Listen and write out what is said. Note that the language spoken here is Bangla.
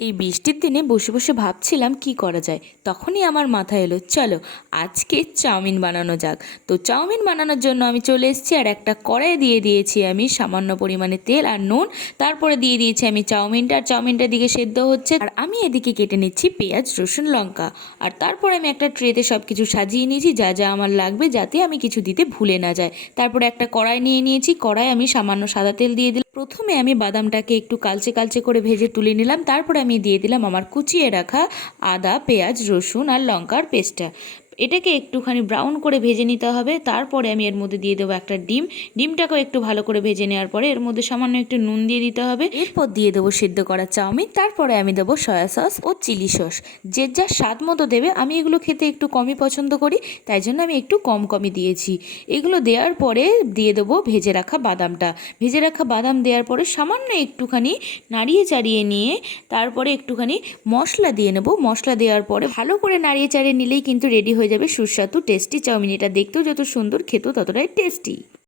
এই বৃষ্টির দিনে বসে বসে ভাবছিলাম কি করা যায়, তখনই আমার মাথায় এলো চলো আজকে চাউমিন বানানো যাক। তো চাউমিন বানানোর জন্য আমি চলে এসেছি, আর একটা কড়াই দিয়ে দিয়েছি আমি সামান্য পরিমাণে তেল আর নুন। তারপরে দিয়ে দিয়েছি আমি চাউমিনটা, আর চাউমিনটার দিকে সেদ্ধ হচ্ছে, আর আমি এদিকে কেটে নিচ্ছি পেঁয়াজ রসুন লঙ্কা। আর তারপরে আমি একটা ট্রেতে সব কিছু সাজিয়ে নিয়েছি যা যা আমার লাগবে, যাতে আমি কিছু দিতে ভুলে না যায়। তারপরে একটা কড়াই নিয়ে নিয়েছি, কড়াই আমি সামান্য সাদা তেল দিয়ে দিলাম। প্রথমে আমি বাদামটাকে একটু কালচে কালচে করে ভেজে তুলে নিলাম। তারপরে আমি দিয়ে দিলাম আমার কুচিয়ে রাখা আদা পেঁয়াজ রসুন আর লঙ্কার পেস্টটা। এটাকে একটুখানি ব্রাউন করে ভেজে নিতে হবে। তারপরে আমি এর মধ্যে দিয়ে দেবো একটা ডিম। ডিমটাকেও একটু ভালো করে ভেজে নেওয়ার পরে এর মধ্যে সামান্য একটু নুন দিয়ে দিতে হবে। এরপর দিয়ে দেবো সিদ্ধ করা চাউমিন। তারপরে আমি দেবো সয়া সস ও চিলি সস, যে যার স্বাদ মতো দেবে। আমি এগুলো খেতে একটু কমই পছন্দ করি, তাই জন্য আমি একটু কমই দিয়েছি। এগুলো দেওয়ার পরে দিয়ে দেবো ভেজে রাখা বাদামটা। ভেজে রাখা বাদাম দেওয়ার পরে সামান্য একটুখানি নাড়িয়ে চাড়িয়ে নিয়ে তারপরে একটুখানি মশলা দিয়ে নেব। মশলা দেওয়ার পরে ভালো করে নাড়িয়ে চাড়িয়ে নিলেই কিন্তু রেডি হয়ে যাবে সুস্বাদু টেস্টি চাউমিন। এটা দেখতেও যত সুন্দর, খেতেও ততটাই টেস্টি।